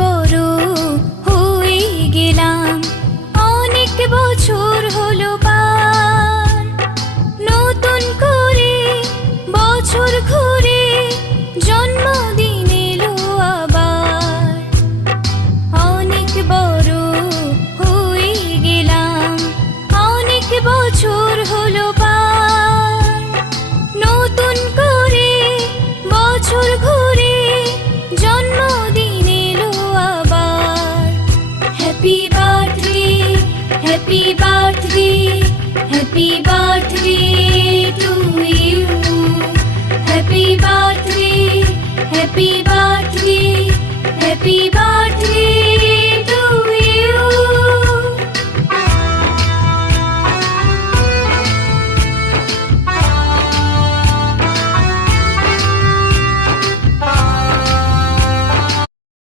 বড় হয়ে গেলাম, অনেক বছর হলো পার। নতুন করে বছর ঘুরে জন্মদিন এলো আবার। অনেক বড় হয়ে গেলাম, অনেক বছর হলো পার। নতুন করে বছর ঘুরে জন্মদিন এলো আবার। Happy birthday, happy birthday, happy birthday to you. Happy birthday, happy birthday, happy